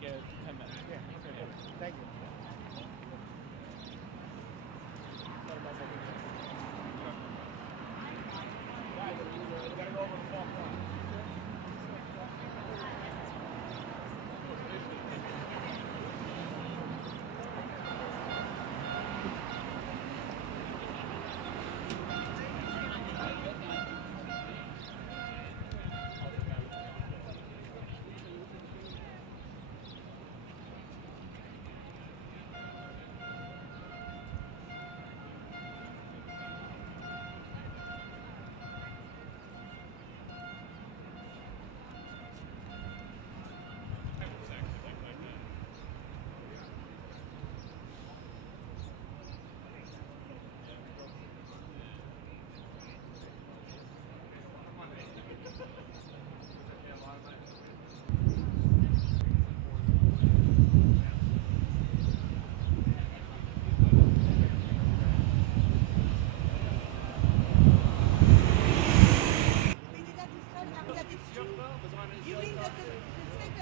get 10 minutes. Yeah, thank you. We gotta go over the fall point.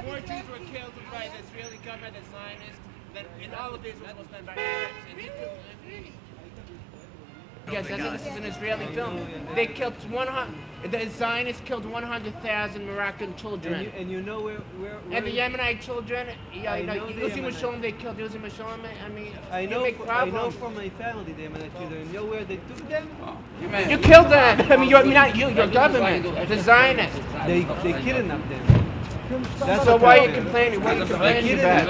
More Jews were killed by the Israeli government as Zionists than in all of Israel was done by Arabs. Yes, this is an Israeli film. They killed the Zionists killed 100,000 Moroccan children. And you know where and the Yemenite children, Uzi Mashalom, they killed Uzi Mashalom. I mean, I know from my family the Yemenite children. You know where they took them? You killed them. I mean, not you, your government, the Zionists. They kidnapped them. So why are you complaining? What are you complaining about?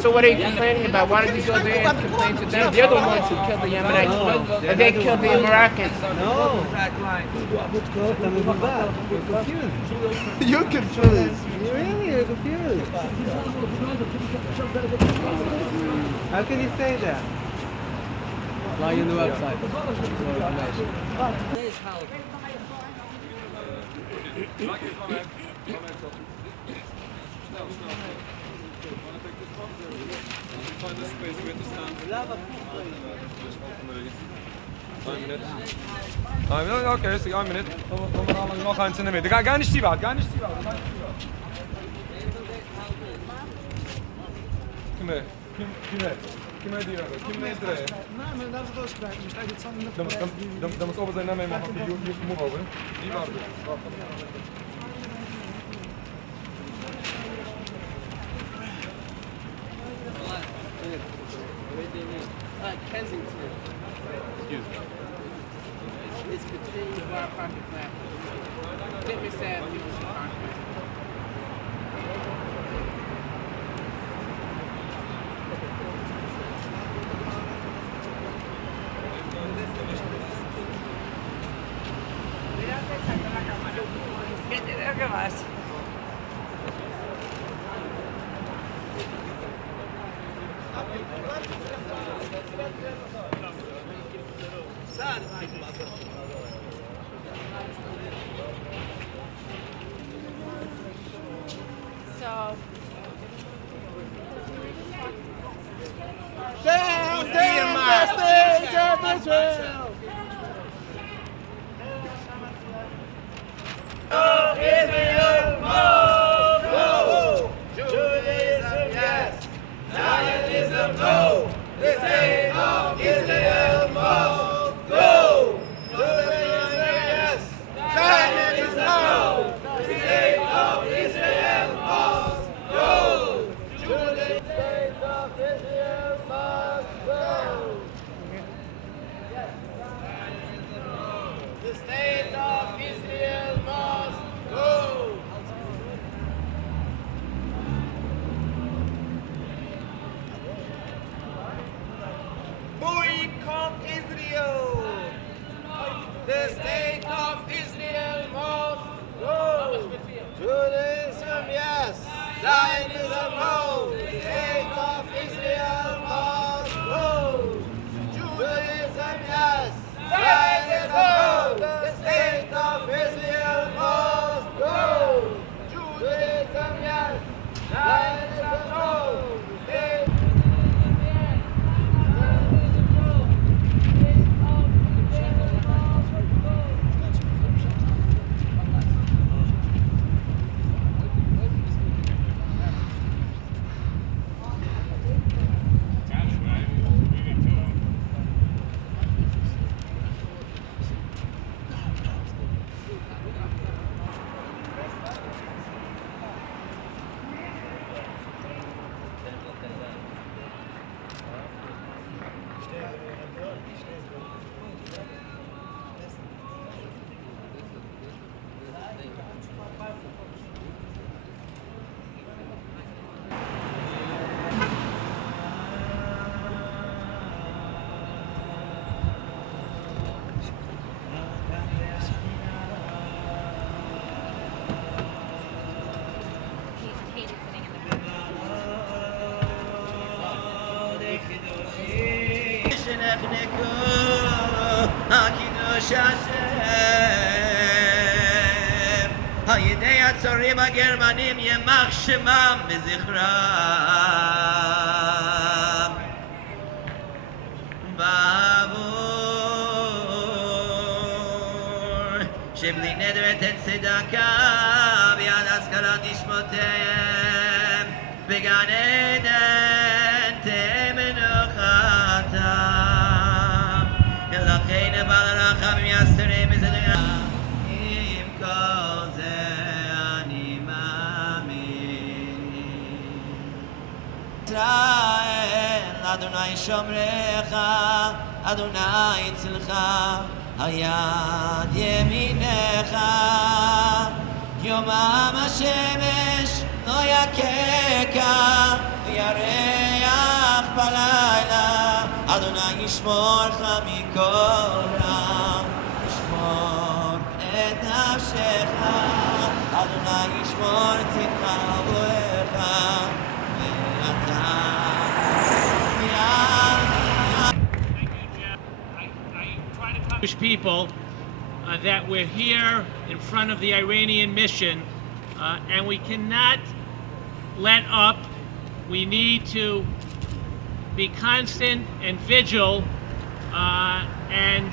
So what are you complaining about? Why don't you go there and complain to them? They're the ones who killed the Yemenites. And they killed the Moroccans. No. You're confused. You're confused. How can you say that? Log in the website. Find a space where to stand. 1 minute. Okay, rustig, 1 minute. Kom er allemaal nog eens in de midden. Ga niet stief uit, Kom mee. Kom mee die hebben. Kom mee draaien. Nee, dat is rustig. Je staat het samen met Dan moet over zijn naar mij, maar je moet over. Die wachten. Kensington. Excuse me. It's between Bar Park and Flat. Let me say Down, the stage of Israel! Of Israel, no! Judaism, yes! Zionism, no! The state of Israel must go! Judaism, yes! Zionism, no! The state of Israel must go! Judaism, state of Israel must go! The state of Israel must go! Boycott Israel! The state of Israel must go! Judaism, yes! Zionism, no! The state of Israel must go! Judaism, yes! Zionism, no! The state of Israel must go! Judaism, yes! Zionism, no! The state יחנקו הקידוש השם על ידי הצורים הגרמנים ימח שמם בזכרם בעבור שבלי נדר אתן צדקה ביד השכלת נשמותיהם בגן עדן תמנוחתם לכן בעל הרחמים יסתרם בזדרה עם כל זה אני מאמין ישראל אדוני שומרך אדוני צלך על יד ימינך יומם השמש לא יככה וירח בלילה אדוני ישמורך מכל רע ישמור את נפשך אדוני ישמור צדך וברך ואתה Jewish people that we're here in front of the Iranian mission and we cannot let up. We need to be constant and vigil and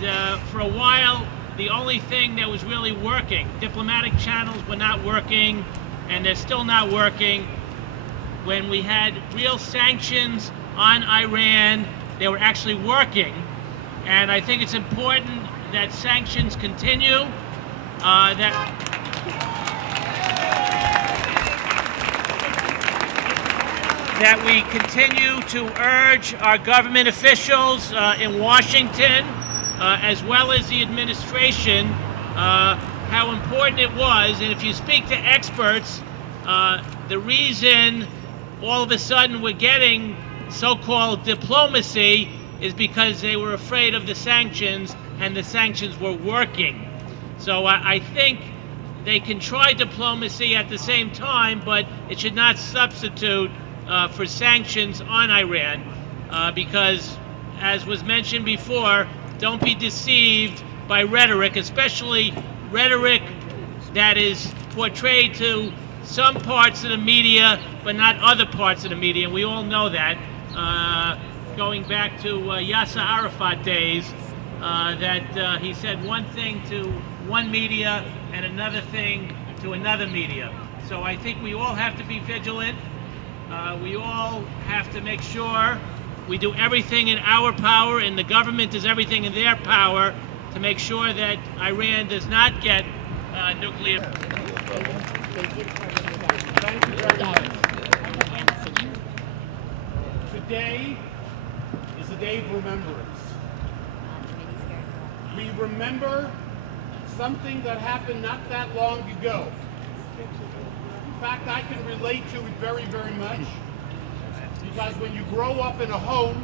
for a while the only thing that was really working, diplomatic channels were not working and they're still not working. When we had real sanctions on Iran, they were actually working. And I think it's important that sanctions continue, that we continue to urge our government officials in Washington, as well as the administration, how important it was. And if you speak to experts, the reason all of a sudden we're getting so-called diplomacy is because they were afraid of the sanctions and the sanctions were working. So I think they can try diplomacy at the same time, but it should not substitute for sanctions on Iran because, as was mentioned before, don't be deceived by rhetoric, especially rhetoric that is portrayed to some parts of the media but not other parts of the media, and we all know that. Going back to Yasser Arafat days, that he said one thing to one media and another thing to another media. So I think we all have to be vigilant. We all have to make sure we do everything in our power and the government does everything in their power to make sure that Iran does not get nuclear. Today is a day of remembrance. We remember something that happened not that long ago. In fact, I can relate to it very, very much because when you grow up in a home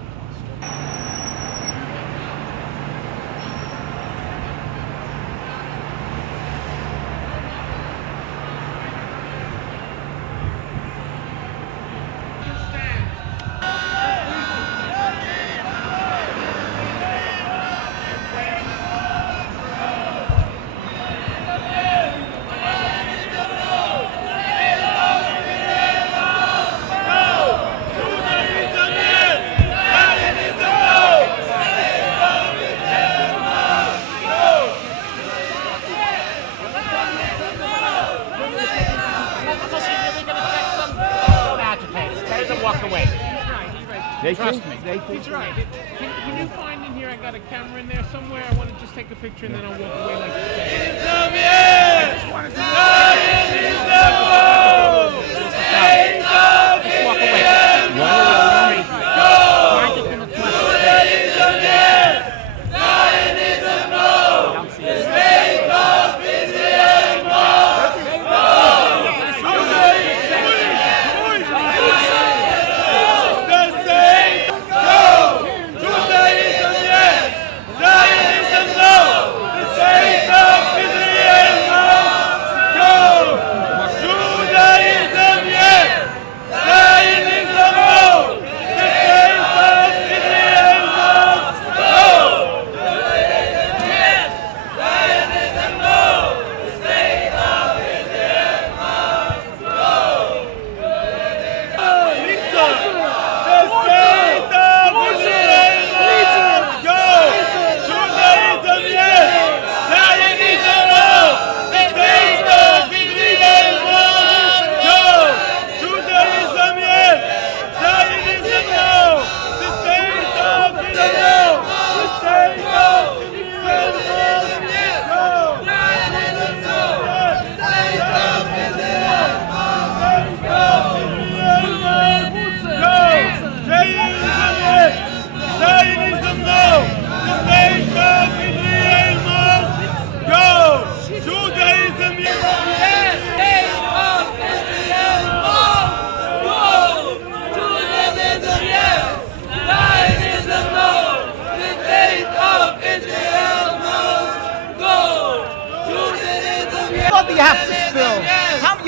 Trust me. He's right. Can you find in here? I got a camera in there somewhere. I want to just take a picture and then I'll walk away like this. Just walk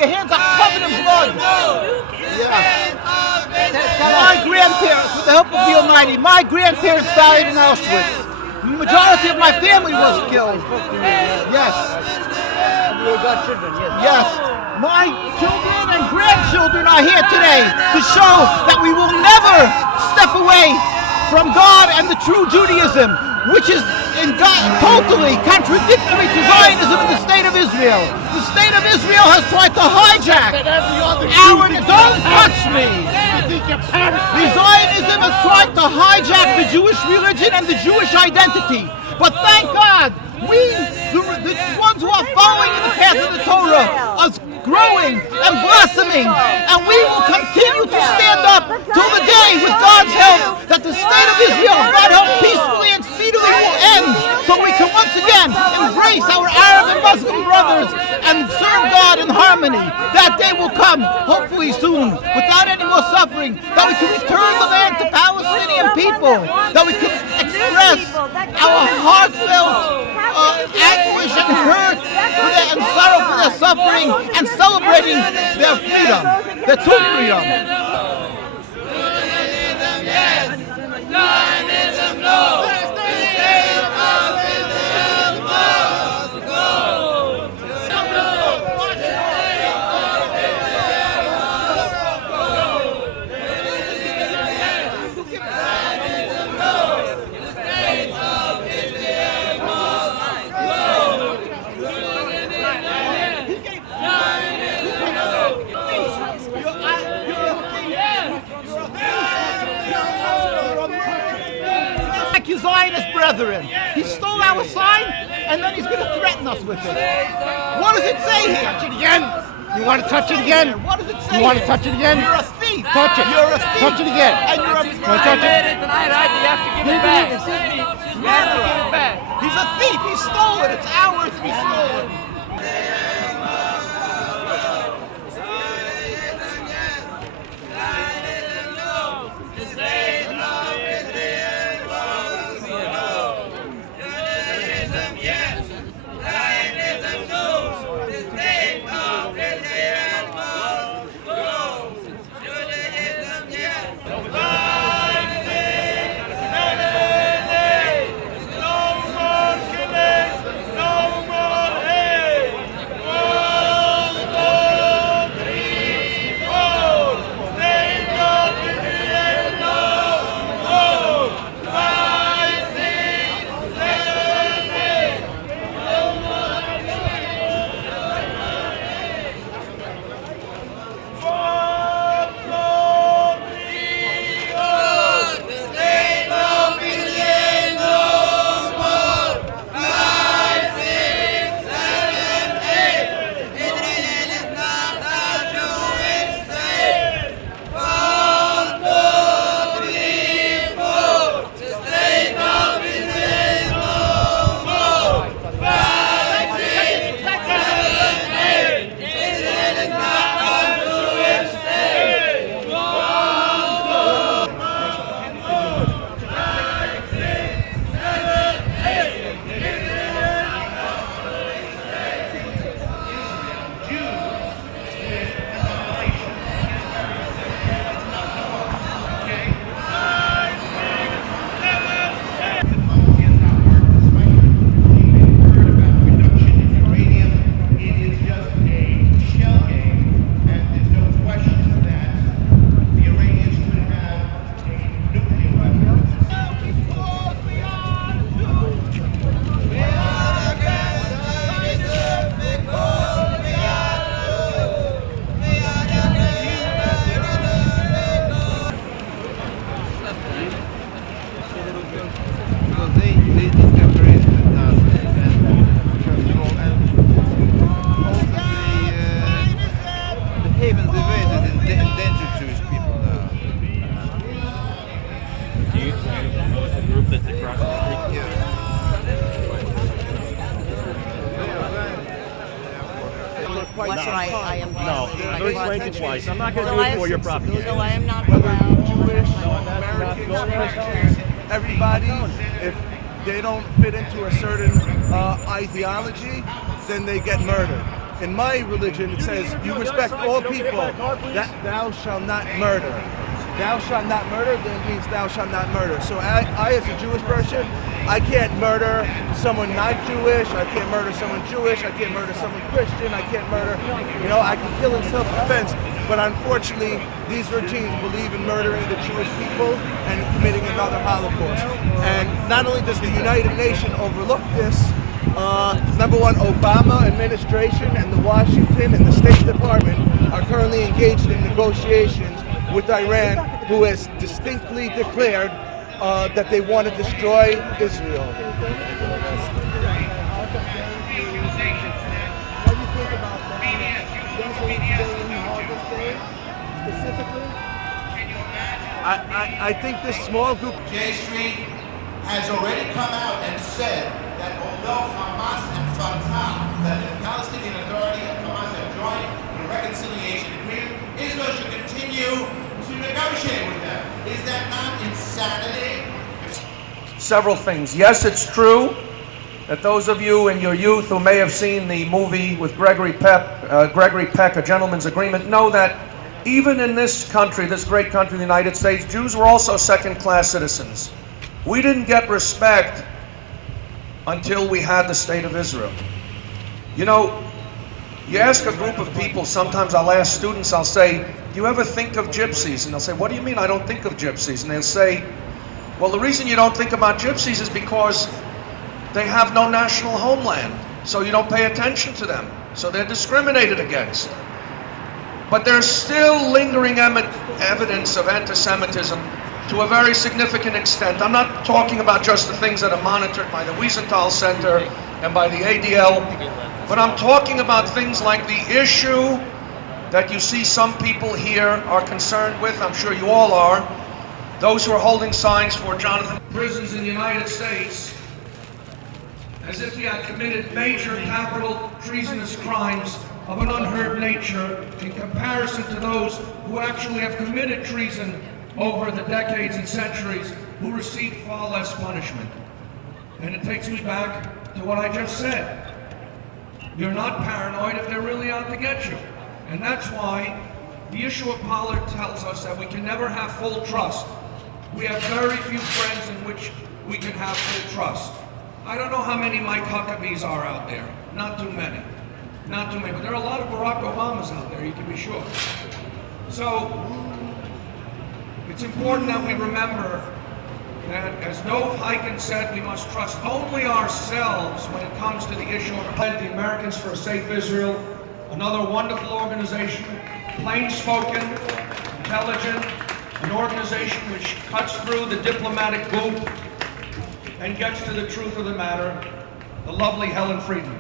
Your hands are covered in blood. My grandparents, with the help of the Almighty, my grandparents died in Auschwitz. The majority of my family was killed. Yes. Yes. My children and grandchildren are here today to show that we will never step away from God and the true Judaism, which is totally contradictory to Zionism in the state of Israel. The state of Israel has tried to hijack our... Don't touch me! The Zionism has tried to hijack the Jewish religion and the Jewish identity. But thank God, the ones who are following in the path of the Torah, are growing and blossoming, and we will continue to stand up till the day, with God's help, that the state of Israel, if not held peacefully and speedily, will end, so we can once again embrace our Arab and Muslim brothers and serve God in harmony. That day will come, hopefully soon, without any more suffering, that we can return the land to Palestinian people, that we can express our heartfelt anguish and hurt and sorrow for their suffering, and celebrating their freedom, their true freedom. Zionism, yes! Zionism, no! Zionist brethren. He stole our sign, and then he's going to threaten us with it. What does it say here? Touch it again. You want to touch it again? What does it say? You want to touch it again? You're a thief. Touch it. You're a thief. Touch it again. And you're a thief. Touch it. Tonight, right? You have to give it back. You have to give it back. He's a thief. He stole it. It's ours, and he stole it. What's right? I am No, don't explain it twice. I'm not going to So do I it for your am- propaganda. So I am not allowed. Jewish, American, everybody, if they don't fit into a certain ideology, then they get murdered. in my religion, it says you respect all people, that thou shalt not murder. Thou shalt not murder, then means thou shalt not murder. So I as a Jewish person, I can't murder someone not Jewish, I can't murder someone Jewish, I can't murder someone Christian, I can't murder, I can kill in self-defense, but unfortunately, these regimes believe in murdering the Jewish people and committing another Holocaust. And not only does the United Nations overlook this, number one, Obama administration and the Washington and the State Department are currently engaged in negotiations with Iran, who has distinctly declared that they want to destroy Israel. What do you think about today in Holocaust Day, specifically? I think this small group... J Street has already come out and said that although Hamas and Fatah, that the Palestinian Authority and Hamas have joined the reconciliation agreement, Israel should continue to negotiate with them. Is that not insanity? Several things. Yes, it's true that those of you in your youth who may have seen the movie with Gregory Peck, A Gentleman's Agreement, know that even in this country, this great country, the United States, Jews were also second-class citizens. We didn't get respect until we had the State of Israel. You ask a group of people, sometimes I'll ask students, I'll say, do you ever think of gypsies? And they'll say, what do you mean I don't think of gypsies? And they'll say, well, the reason you don't think about gypsies is because they have no national homeland, so you don't pay attention to them, so they're discriminated against. But there's still lingering evidence of anti-Semitism to a very significant extent. I'm not talking about just the things that are monitored by the Wiesenthal Center and by the ADL, but I'm talking about things like the issue that you see some people here are concerned with. I'm sure you all are. Those who are holding signs for Jonathan prisons in the United States, as if he had committed major capital treasonous crimes of an unheard nature in comparison to those who actually have committed treason over the decades and centuries who received far less punishment. And it takes me back to what I just said. You're not paranoid if they're really out to get you. And that's why the issue of Pollard tells us that we can never have full trust. We have very few friends in which we can have full trust. I don't know how many Mike Huckabees are out there. Not too many. Not too many. But there are a lot of Barack Obamas out there, you can be sure. So, it's important that we remember that, as Dov Hikind said, we must trust only ourselves when it comes to the issue of the Americans for a Safe Israel, another wonderful organization, plain-spoken, intelligent, an organization which cuts through the diplomatic goop and gets to the truth of the matter, the lovely Helen Friedman.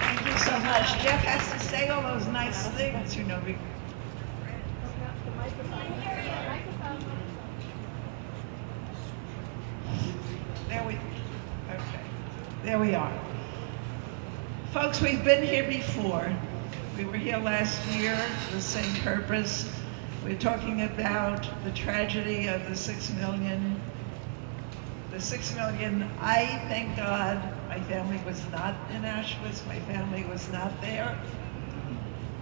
Thank you so much. Jeff has to say all those nice things, There we are. Folks, we've been here before. We were here last year for the same purpose. We're talking about the tragedy of the 6 million. The 6 million, I thank God my family was not in Auschwitz, my family was not there.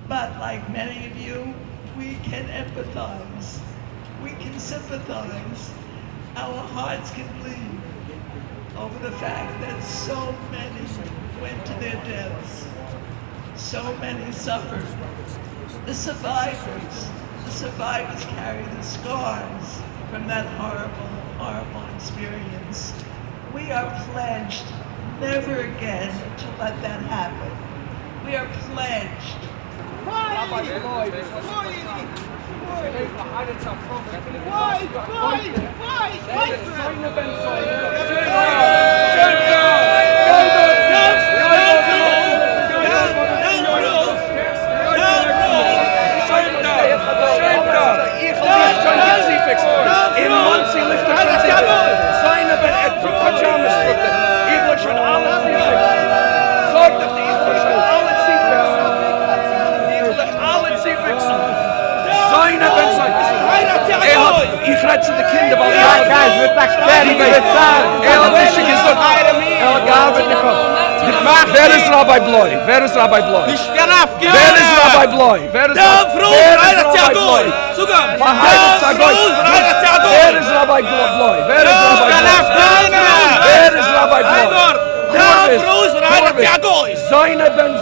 But like many of you, we can empathize. We can sympathize. Our hearts can bleed over the fact that so many went to their deaths. So many suffered. The survivors carry the scars from that horrible, horrible experience. We are pledged never again to let that happen. We are pledged. Zu den Kindern, weil ich habe nicht gesagt, Wer ist Rabbi Bloy? Wer ist Rabbi Bloy? Wer ist Rabbi Bloy? Wer ist Rabbi Bloy? Verheiligt Zagoy. Wer ist Rabbi Bloy? Wer ist Rabbi Bloy? Wer ist Rabbi Bloy? Seine Ben